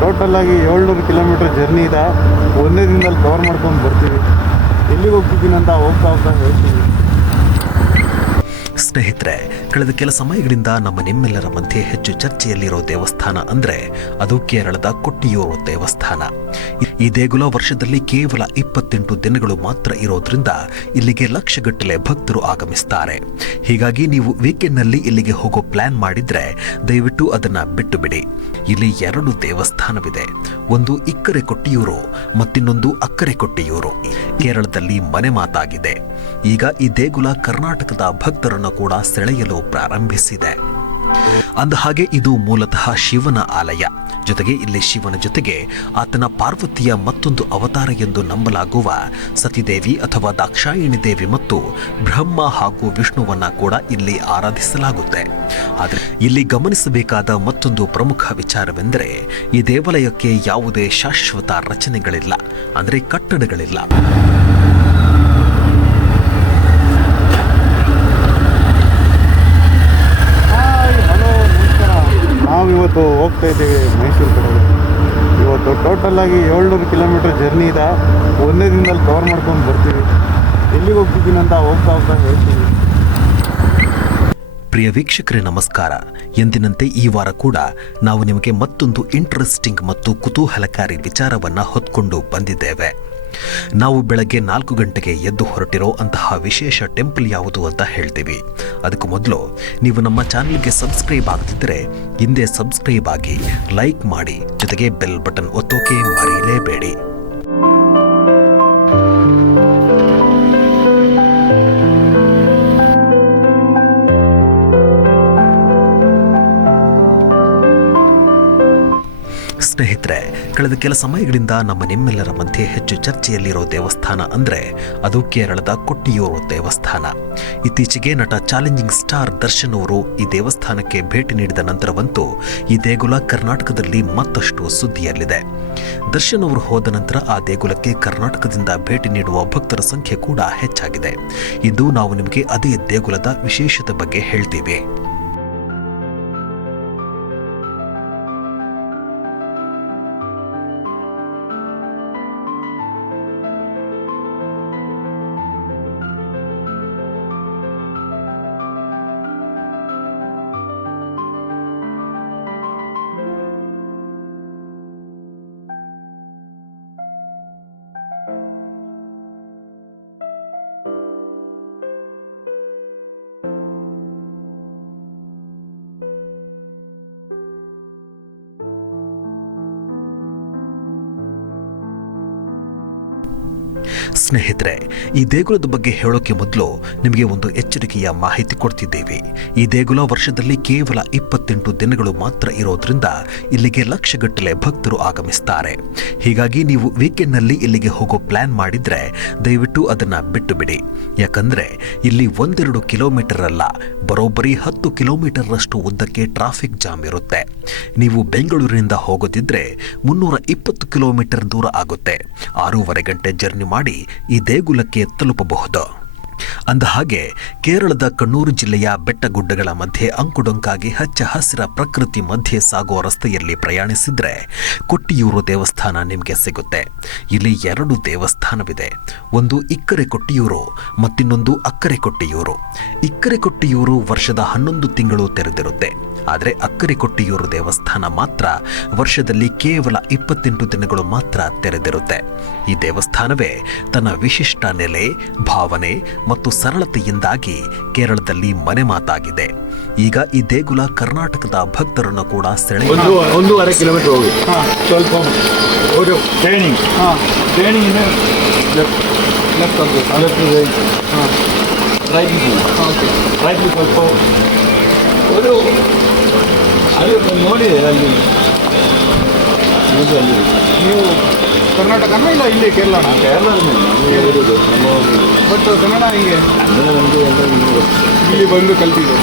Total ಆಗಿ 700 kilometre journey ಇದೆ. ಒಂದೇ ದಿನದಲ್ಲಿ ಕವರ್ ಮಾಡ್ಕೊಂಡು ಬರ್ತೀವಿ. ಎಲ್ಲಿಗೆ ಹೋಗ್ತಿದ್ದೀನಿ ಅಂತ ಹೋಗ್ತಾ ಹೇಳ್ತೀವಿ. ಸ್ನೇಹಿತರೆ, ಕಳೆದ ಕೆಲ ಸಮಯಗಳಿಂದ ನಿಮ್ಮೆಲ್ಲರ ಮಧ್ಯೆ ಹೆಚ್ಚು ಚರ್ಚೆಯಲ್ಲಿರೋ ದೇವಸ್ಥಾನ ಅಂದ್ರೆ ಅದು ಕೇರಳದ ಕೊಟ್ಟಿಯೂರು ದೇವಸ್ಥಾನ. ಈ ದೇಗುಲ ವರ್ಷದಲ್ಲಿ ಕೇವಲ 28 ದಿನಗಳು ಮಾತ್ರ ಇರೋದ್ರಿಂದ ಇಲ್ಲಿಗೆ ಲಕ್ಷಗಟ್ಟಲೆ ಭಕ್ತರು ಆಗಮಿಸ್ತಾರೆ. ಹೀಗಾಗಿ ನೀವು ವೀಕೆಂಡ್ನಲ್ಲಿ ಇಲ್ಲಿಗೆ ಹೋಗೋ ಪ್ಲಾನ್ ಮಾಡಿದ್ರೆ ದಯವಿಟ್ಟು ಅದನ್ನ ಬಿಟ್ಟು ಬಿಡಿ. ಇಲ್ಲಿ 2 ದೇವಸ್ಥಾನವಿದೆ. ಒಂದು ಇಕ್ಕರೆ ಕೊಟ್ಟಿಯೂರು ಮತ್ತಿನ್ನೊಂದು ಅಕ್ಕರೆ ಕೊಟ್ಟಿಯೂರು. ಕೇರಳದಲ್ಲಿ ಮನೆ ಮಾತಾಗಿದೆ. ಈಗ ಈ ದೇಗುಲ ಕರ್ನಾಟಕದ ಭಕ್ತರನ್ನು ಕೂಡ ಸೆಳೆಯಲು ಪ್ರಾರಂಭಿಸಿದೆ. ಅಂದಹಾಗೆ ಇದು ಮೂಲತಃ ಶಿವನ ಆಲಯ. ಜೊತೆಗೆ ಇಲ್ಲಿ ಶಿವನ ಜೊತೆಗೆ ಆತನ ಪಾರ್ವತಿಯ ಮತ್ತೊಂದು ಅವತಾರ ಎಂದು ನಂಬಲಾಗುವ ಸತಿದೇವಿ ಅಥವಾ ದಾಕ್ಷಾಯಿಣಿ ದೇವಿ ಮತ್ತು ಬ್ರಹ್ಮ ಹಾಗೂ ವಿಷ್ಣುವನ್ನ ಕೂಡ ಇಲ್ಲಿ ಆರಾಧಿಸಲಾಗುತ್ತೆ. ಆದರೆ ಇಲ್ಲಿ ಗಮನಿಸಬೇಕಾದ ಮತ್ತೊಂದು ಪ್ರಮುಖ ವಿಚಾರವೆಂದರೆ ಈ ದೇವಾಲಯಕ್ಕೆ ಯಾವುದೇ ಶಾಶ್ವತ ರಚನೆಗಳಿಲ್ಲ, ಅಂದರೆ ಕಟ್ಟಡಗಳಿಲ್ಲ. ನಾವಿವತ್ತು ಹೋಗ್ತಾ ಇದ್ದೀವಿ ಮೈಸೂರು ಕಡೆ. ಇವತ್ತು ಟೋಟಲ್ ಆಗಿ 700 ಕಿಲೋಮೀಟರ್ ಜರ್ನಿ ಇದೆ. ಒಂದೇ ದಿನದಲ್ಲಿ ಕವರ್ ಮಾಡ್ಕೊಂಡು ಬರ್ತೀವಿ. ಎಲ್ಲಿಗೆ ಹೋಗ್ತಿದ್ದೀನಿ ಅಂತ ಹೋಗ್ತಾ ಹೇಳ್ತೀವಿ. ಪ್ರಿಯ ವೀಕ್ಷಕರೇ ನಮಸ್ಕಾರ. ಎಂದಿನಂತೆ ಈ ವಾರ ಕೂಡ ನಾವು ನಿಮಗೆ ಮತ್ತೊಂದು ಇಂಟ್ರೆಸ್ಟಿಂಗ್ ಮತ್ತು ಕುತೂಹಲಕಾರಿ ವಿಚಾರವನ್ನ ಹೊತ್ಕೊಂಡು ಬಂದಿದ್ದೇವೆ. ನಾವು ಬೆಳಗ್ಗೆ 4 ಗಂಟೆಗೆ ಎದ್ದು ಹೊರಟಿರೋ ಅಂತಹ ವಿಶೇಷ ಟೆಂಪಲ್ ಯಾವುದು ಅಂತ ಹೇಳ್ತೀವಿ. ಅದಕ್ಕೂ ಮೊದಲು ನೀವು ನಮ್ಮ ಚಾನೆಲ್ಗೆ ಸಬ್ಸ್ಕ್ರೈಬ್ ಆಗದಿದ್ದರೆ ಹಿಂದೆ ಸಬ್ಸ್ಕ್ರೈಬ್ ಆಗಿ, ಲೈಕ್ ಮಾಡಿ, ಜೊತೆಗೆ ಬೆಲ್ ಬಟನ್ ಒತ್ತೋಕೆ ಮರೆಯಲೇಬೇಡಿ. ಸ್ನೇಹಿತರೆ, ಕಳೆದ ಕೆಲ ಸಮಯಗಳಿಂದ ನಿಮ್ಮೆಲ್ಲರ ಮಧ್ಯೆ ಹೆಚ್ಚು ಚರ್ಚೆಯಲ್ಲಿರೋ ದೇವಸ್ಥಾನ ಅಂದ್ರೆ ಅದು ಕೇರಳದ ಕೊಟ್ಟಿಯೂರು ದೇವಸ್ಥಾನ. ಇತ್ತೀಚೆಗೆ ನಟ ಚಾಲೆಂಜಿಂಗ್ ಸ್ಟಾರ್ ದರ್ಶನ್ ಅವರು ಈ ದೇವಸ್ಥಾನಕ್ಕೆ ಭೇಟಿ ನೀಡಿದ ನಂತರವಂತೂ ಈ ದೇಗುಲ ಕರ್ನಾಟಕದಲ್ಲಿ ಮತ್ತಷ್ಟು ಸುದ್ದಿಯಲ್ಲಿದೆ. ದರ್ಶನ್ ಅವರು ಹೋದ ನಂತರ ಆ ದೇಗುಲಕ್ಕೆ ಕರ್ನಾಟಕದಿಂದ ಭೇಟಿ ನೀಡುವ ಭಕ್ತರ ಸಂಖ್ಯೆ ಕೂಡ ಹೆಚ್ಚಾಗಿದೆ. ಇಂದು ನಾವು ನಿಮಗೆ ಅದೇ ದೇಗುಲದ ವಿಶೇಷತೆ ಬಗ್ಗೆ ಹೇಳ್ತೀವಿ. ಸ್ನೇಹಿತರೆ, ಈ ದೇಗುಲದ ಬಗ್ಗೆ ಹೇಳೋಕೆ ಮೊದಲು ನಿಮಗೆ ಒಂದು ಎಚ್ಚರಿಕೆಯ ಮಾಹಿತಿ ಕೊಡ್ತಿದ್ದೇವೆ. ಈ ದೇಗುಲ ವರ್ಷದಲ್ಲಿ ಕೇವಲ 28 ದಿನಗಳು ಮಾತ್ರ ಇರೋದ್ರಿಂದ ಇಲ್ಲಿಗೆ ಲಕ್ಷಗಟ್ಟಲೆ ಭಕ್ತರು ಆಗಮಿಸ್ತಾರೆ. ಹೀಗಾಗಿ ನೀವು ವೀಕೆಂಡ್ನಲ್ಲಿ ಇಲ್ಲಿಗೆ ಹೋಗೋ ಪ್ಲಾನ್ ಮಾಡಿದ್ರೆ ದಯವಿಟ್ಟು ಅದನ್ನ ಬಿಟ್ಟು ಬಿಡಿ. ಯಾಕಂದ್ರೆ ಇಲ್ಲಿ 1-2 ಕಿಲೋಮೀಟರ್ ಅಲ್ಲ, ಬರೋಬ್ಬರಿ 10 ಕಿಲೋಮೀಟರ್ ಅಷ್ಟು ಉದ್ದಕ್ಕೆ ಟ್ರಾಫಿಕ್ ಜಾಮ್ ಇರುತ್ತೆ. ನೀವು ಬೆಂಗಳೂರಿನಿಂದ ಹೋಗೋದಿದ್ರೆ 320 ಕಿಲೋಮೀಟರ್ ದೂರ ಆಗುತ್ತೆ. 6.5 ಗಂಟೆ ಜರ್ನಿ ಮಾಡಿ ಈ ದೇಗುಲಕ್ಕೆ ತಲುಪಬಹುದು. ಅಂದಹಾಗೆ ಕೇರಳದ ಕಣ್ಣೂರು ಜಿಲ್ಲೆಯ ಬೆಟ್ಟಗುಡ್ಡಗಳ ಮಧ್ಯೆ ಅಂಕುಡೊಂಕಾಗಿ ಹಚ್ಚ ಹಸಿರ ಪ್ರಕೃತಿ ಮಧ್ಯೆ ಸಾಗುವ ರಸ್ತೆಯಲ್ಲಿ ಪ್ರಯಾಣಿಸಿದ್ರೆ ಕೊಟ್ಟಿಯೂರು ದೇವಸ್ಥಾನ ನಿಮಗೆ ಸಿಗುತ್ತೆ. ಇಲ್ಲಿ 2 ದೇವಸ್ಥಾನವಿದೆ. ಒಂದು ಇಕ್ಕರೆ ಕೊಟ್ಟಿಯೂರು ಮತ್ತಿನ್ನೊಂದು ಅಕ್ಕರೆ ಕೊಟ್ಟಿಯೂರು. ಇಕ್ಕರೆ ಕೊಟ್ಟಿಯೂರು ವರ್ಷದ 11 ತಿಂಗಳು ತೆರೆದಿರುತ್ತೆ. ಆದರೆ ಅಕ್ಕರೆ ಕೊಟ್ಟಿಯೂರು ದೇವಸ್ಥಾನ ಮಾತ್ರ ವರ್ಷದಲ್ಲಿ ಕೇವಲ 28 ದಿನಗಳು ಮಾತ್ರ ತೆರೆದಿರುತ್ತೆ. ಈ ದೇವಸ್ಥಾನವೇ ತನ್ನ ವಿಶಿಷ್ಟ ನೆಲೆ, ಭಾವನೆ ಮತ್ತು ಸರಳತೆಯಿಂದಾಗಿ ಕೇರಳದಲ್ಲಿ ಮನೆ ಮಾತಾಗಿದೆ. ಈಗ ಈ ದೇಗುಲ ಕರ್ನಾಟಕದ ಭಕ್ತರನ್ನು ಕೂಡ ಸೆಳೆಯುವ 1.5 ಕಿಲೋಮೀಟರ್ ಹೋಗಿ ಸ್ವಲ್ಪ ಒಂದು ಟ್ರೈನಿಂಗ್ ರೈಟ್ ಸ್ವಲ್ಪ ಒಂದು ಅಲ್ಲಿ ನೋಡಿ ಅಲ್ಲಿ ನೀವು ಕರ್ನಾಟಕನ ಇಲ್ಲ ಇಲ್ಲಿ ಕೇರಳ ಬಟ್ ಕನ್ನಡ ಹಿಂಗೆ ಇಲ್ಲಿ ಬಂದು ಕಲ್ತಿದ್ದೆ.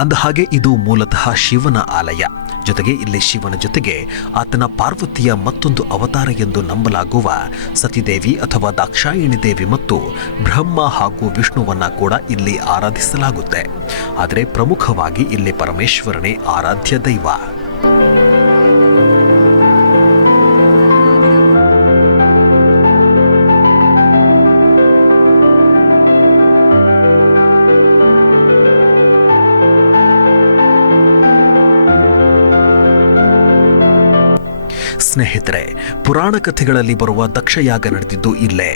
ಅಂದಹಾಗೆ ಇದು ಮೂಲತಃ ಶಿವನ ಆಲಯ. ಜೊತೆಗೆ ಇಲ್ಲಿ ಶಿವನ ಜೊತೆಗೆ ಆತನ ಪಾರ್ವತಿಯ ಮತ್ತೊಂದು ಅವತಾರ ಎಂದು ನಂಬಲಾಗುವ ಸತಿದೇವಿ ಅಥವಾ ದಾಕ್ಷಾಯಿಣಿ ದೇವಿ ಮತ್ತು ಬ್ರಹ್ಮ ಹಾಗೂ ವಿಷ್ಣುವನ್ನ ಕೂಡ ಇಲ್ಲಿ ಆರಾಧಿಸಲಾಗುತ್ತೆ. ಆದರೆ ಪ್ರಮುಖವಾಗಿ ಇಲ್ಲಿ ಪರಮೇಶ್ವರನೇ ಆರಾಧ್ಯ ದೈವ. ಸ್ನೇಹಿತರೆ, ಪುರಾಣ ಕಥೆಗಳಲ್ಲಿ ಬರುವ ದಕ್ಷಯಾಗ ನಡೆದಿದ್ದು ಇಲ್ಲೇ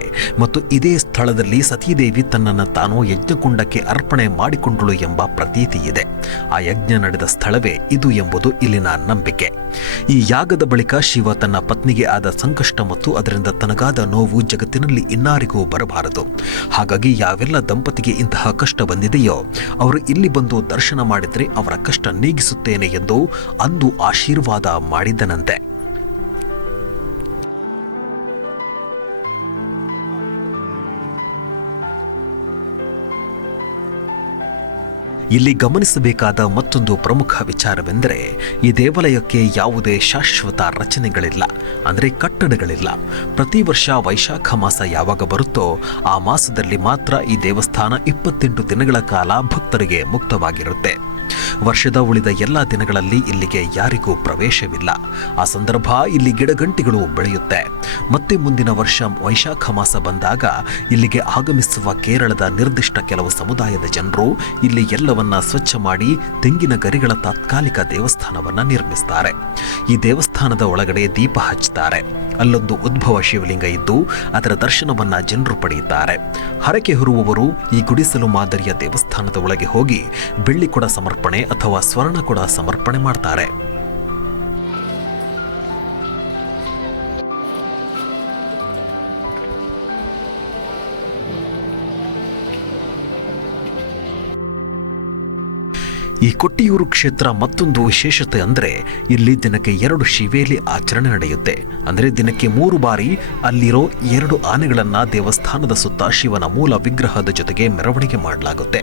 ಮತ್ತು ಇದೇ ಸ್ಥಳದಲ್ಲಿ ಸತೀದೇವಿ ತನ್ನನ್ನು ತಾನು ಯಜ್ಞಕುಂಡಕ್ಕೆ ಅರ್ಪಣೆ ಮಾಡಿಕೊಂಡಳು ಎಂಬ ಪ್ರತೀತಿ ಇದೆ. ಆ ಯಜ್ಞ ನಡೆದ ಸ್ಥಳವೇ ಇದು ಎಂಬುದು ಇಲ್ಲಿನ ನಂಬಿಕೆ. ಈ ಯಾಗದ ಬಳಿಕ ಶಿವ ತನ್ನ ಪತ್ನಿಗೆ ಆದ ಸಂಕಷ್ಟ ಮತ್ತು ಅದರಿಂದ ತನಗಾದ ನೋವು ಜಗತ್ತಿನಲ್ಲಿ ಇನ್ನಾರಿಗೂ ಬರಬಾರದು. ಹಾಗಾಗಿ ಯಾವೆಲ್ಲ ದಂಪತಿಗೆ ಇಂತಹ ಕಷ್ಟ ಬಂದಿದೆಯೋ ಅವರು ಇಲ್ಲಿ ಬಂದು ದರ್ಶನ ಮಾಡಿದರೆ ಅವರ ಕಷ್ಟ ನೀಗಿಸುತ್ತೇನೆ ಎಂದು ಅಂದು ಆಶೀರ್ವಾದ ಮಾಡಿದನಂತೆ. ಇಲ್ಲಿ ಗಮನಿಸಬೇಕಾದ ಮತ್ತೊಂದು ಪ್ರಮುಖ ವಿಚಾರವೆಂದರೆ ಈ ದೇವಾಲಯಕ್ಕೆ ಯಾವುದೇ ಶಾಶ್ವತ ರಚನೆಗಳಿಲ್ಲ, ಅಂದರೆ ಕಟ್ಟಡಗಳಿಲ್ಲ. ಪ್ರತಿ ವರ್ಷ ವೈಶಾಖ ಮಾಸ ಯಾವಾಗ ಬರುತ್ತೋ ಆ ಮಾಸದಲ್ಲಿ ಮಾತ್ರ ಈ ದೇವಸ್ಥಾನ 28 ದಿನಗಳ ಕಾಲ ಭಕ್ತರಿಗೆ ಮುಕ್ತವಾಗಿರುತ್ತೆ. ವರ್ಷದ ಉಳಿದ ಎಲ್ಲ ದಿನಗಳಲ್ಲಿ ಇಲ್ಲಿಗೆ ಯಾರಿಗೂ ಪ್ರವೇಶವಿಲ್ಲ. ಆ ಸಂದರ್ಭ ಇಲ್ಲಿ ಗಿಡಗಂಟಿಗಳು ಬೆಳೆಯುತ್ತೆ. ಮತ್ತೆ ಮುಂದಿನ ವರ್ಷ ವೈಶಾಖ ಮಾಸ ಬಂದಾಗ ಇಲ್ಲಿಗೆ ಆಗಮಿಸುವ ಕೇರಳದ ನಿರ್ದಿಷ್ಟ ಕೆಲವು ಸಮುದಾಯದ ಜನರು ಇಲ್ಲಿ ಎಲ್ಲವನ್ನ ಸ್ವಚ್ಛ ಮಾಡಿ ತೆಂಗಿನ ಗರಿಗಳ ತಾತ್ಕಾಲಿಕ ದೇವಸ್ಥಾನವನ್ನ ನಿರ್ಮಿಸ್ತಾರೆ. ಈ ದೇವಸ್ಥಾನದ ಒಳಗಡೆ ದೀಪ ಹಚ್ಚುತ್ತಾರೆ. ಅಲ್ಲೊಂದು ಉದ್ಭವ ಶಿವಲಿಂಗ ಇದ್ದು ಅದರ ದರ್ಶನವನ್ನ ಜನರು ಪಡೆಯುತ್ತಾರೆ. ಹರಕೆ ಹೊರುವವರು ಈ ಗುಡಿಸಲು ಮಾದರಿಯ ದೇವಸ್ಥಾನದ ಒಳಗೆ ಹೋಗಿ ಬೆಳ್ಳಿ ಕೊಡ ಸಮರ್ಪಣೆ ಅಥವಾ ಸ್ವರ್ಣ ಕೊಡ ಸಮರ್ಪಣೆ ಮಾಡ್ತಾರೆ. ಈ ಕೊಟ್ಟಿಯೂರು ಕ್ಷೇತ್ರ ಮತ್ತೊಂದು ವಿಶೇಷತೆ ಅಂದರೆ ಇಲ್ಲಿ ದಿನಕ್ಕೆ 2 ಶಿವೇಲಿ ಆಚರಣೆ ನಡೆಯುತ್ತೆ. ಅಂದರೆ ದಿನಕ್ಕೆ 3 ಬಾರಿ ಅಲ್ಲಿರೋ 2 ಆನೆಗಳನ್ನ ದೇವಸ್ಥಾನದ ಸುತ್ತ ಶಿವನ ಮೂಲ ವಿಗ್ರಹದ ಜೊತೆಗೆ ಮೆರವಣಿಗೆ ಮಾಡಲಾಗುತ್ತೆ.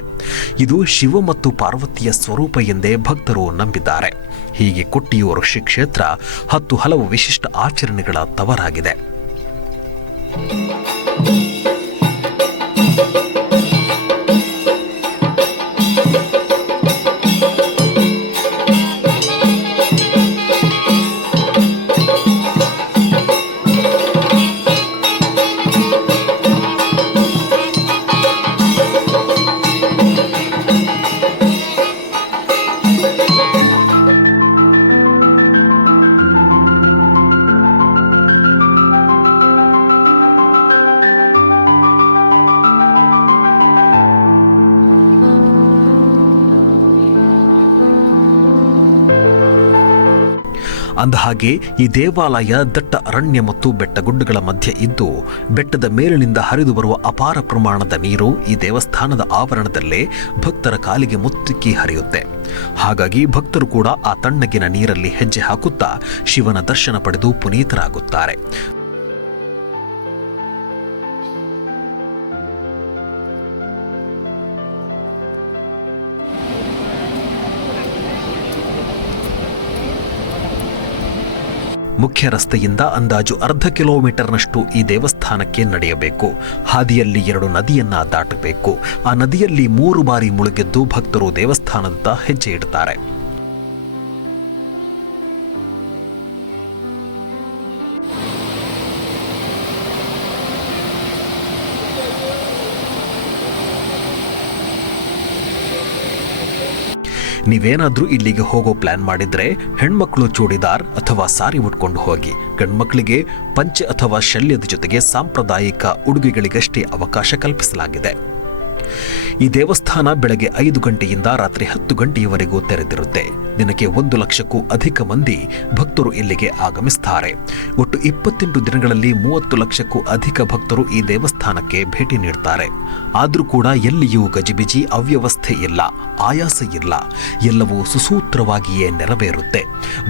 ಇದು ಶಿವ ಮತ್ತು ಪಾರ್ವತಿಯ ಸ್ವರೂಪ ಎಂದೇ ಭಕ್ತರು ನಂಬಿದ್ದಾರೆ. ಹೀಗೆ ಕೊಟ್ಟಿಯೂರು ಶ್ರೀ ಕ್ಷೇತ್ರ 10 ಹಲವು ವಿಶಿಷ್ಟ ಆಚರಣೆಗಳ ತವರಾಗಿದೆ. ಅಂದಹಾಗೆ ಈ ದೇವಾಲಯ ದಟ್ಟ ಅರಣ್ಯ ಮತ್ತು ಬೆಟ್ಟಗುಡ್ಡಗಳ ಮಧ್ಯೆ ಇದ್ದು ಬೆಟ್ಟದ ಮೇಲಿನಿಂದ ಹರಿದು ಬರುವ ಅಪಾರ ಪ್ರಮಾಣದ ನೀರು ಈ ದೇವಸ್ಥಾನದ ಆವರಣದಲ್ಲೇ ಭಕ್ತರ ಕಾಲಿಗೆ ಮುತ್ತಿಕ್ಕಿ ಹರಿಯುತ್ತೆ. ಹಾಗಾಗಿ ಭಕ್ತರು ಕೂಡ ಆ ತಣ್ಣಗಿನ ನೀರಲ್ಲಿ ಹೆಜ್ಜೆ ಹಾಕುತ್ತಾ ಶಿವನ ದರ್ಶನ ಪಡೆದು ಪುನೀತರಾಗುತ್ತಾರೆ. ಮುಖ್ಯ ರಸ್ತೆಯಿಂದ ಅಂದಾಜು ಅರ್ಧ ಕಿಲೋಮೀಟರ್ನಷ್ಟು ಈ ದೇವಸ್ಥಾನಕ್ಕೆ ನಡೆಯಬೇಕು. ಹಾದಿಯಲ್ಲಿ 2 ನದಿಯನ್ನ ದಾಟಬೇಕು. ಆ ನದಿಯಲ್ಲಿ 3 ಬಾರಿ ಮುಳುಗೆದ್ದು ಭಕ್ತರು ದೇವಸ್ಥಾನದತ್ತ ಹೆಜ್ಜೆ ಇಡುತ್ತಾರೆ. ನೀವೇನಾದ್ರೂ ಇಲ್ಲಿಗೆ ಹೋಗೋ ಪ್ಲಾನ್ ಮಾಡಿದ್ರೆ ಹೆಣ್ಮಕ್ಳು ಚೂಡಿದಾರ್ ಅಥವಾ ಸಾರಿ ಉಟ್ಕೊಂಡು ಹೋಗಿ. ಗಂಡ್ಮಕ್ಳಿಗೆ ಪಂಚೆ ಅಥವಾ ಶಲ್ಯದ ಜೊತೆಗೆ ಸಾಂಪ್ರದಾಯಿಕ ಉಡುಗೆಗಳಿಗಷ್ಟೇ ಅವಕಾಶ ಕಲ್ಪಿಸಲಾಗಿದೆ. ಈ ದೇವಸ್ಥಾನ ಬೆಳಗ್ಗೆ 5 ಗಂಟೆಯಿಂದ ರಾತ್ರಿ 10 ಗಂಟೆಯವರೆಗೂ ತೆರೆದಿರುತ್ತೆ. ದಿನಕ್ಕೆ 1 ಲಕ್ಷಕ್ಕೂ ಅಧಿಕ ಮಂದಿ ಭಕ್ತರು ಇಲ್ಲಿಗೆ ಆಗಮಿಸುತ್ತಾರೆ. ಒಟ್ಟು 28 ದಿನಗಳಲ್ಲಿ 30 ಲಕ್ಷಕ್ಕೂ ಅಧಿಕ ಭಕ್ತರು ಈ ದೇವಸ್ಥಾನಕ್ಕೆ ಭೇಟಿ ನೀಡುತ್ತಾರೆ. ಆದರೂ ಕೂಡ ಎಲ್ಲಿಯೂ ಗಜಿಬಿಜಿ, ಅವ್ಯವಸ್ಥೆ ಇಲ್ಲ, ಆಯಾಸ ಇಲ್ಲ. ಎಲ್ಲವೂ ಸುಸೂತ್ರವಾಗಿಯೇ ನೆರವೇರುತ್ತೆ.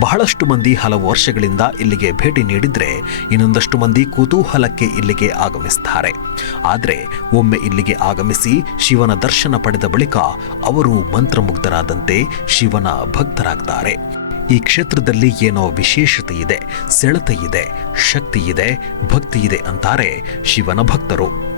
ಬಹಳಷ್ಟು ಮಂದಿ ಹಲವು ವರ್ಷಗಳಿಂದ ಇಲ್ಲಿಗೆ ಭೇಟಿ ನೀಡಿದ್ರೆ ಇನ್ನೊಂದಷ್ಟು ಮಂದಿ ಕುತೂಹಲಕ್ಕೆ ಇಲ್ಲಿಗೆ ಆಗಮಿಸುತ್ತಾರೆ. ಆದರೆ ಒಮ್ಮೆ ಇಲ್ಲಿಗೆ ಆಗಮಿಸಿ ಶಿವನ ದರ್ಶನ ಪಡೆದ ಬಳಿಕ ಅವರು ಮಂತ್ರಮುಗ್ಧರಾದಂತೆ ಶಿವನ ಭಕ್ತರಾಗ್ತಾರೆ. ಈ ಕ್ಷೇತ್ರದಲ್ಲಿ ಏನೋ ವಿಶೇಷತೆ ಇದೆ, ಸೆಳೆತ ಇದೆ, ಶಕ್ತಿ ಇದೆ, ಭಕ್ತಿ ಇದೆ ಅಂತಾರೆ ಶಿವನ ಭಕ್ತರು.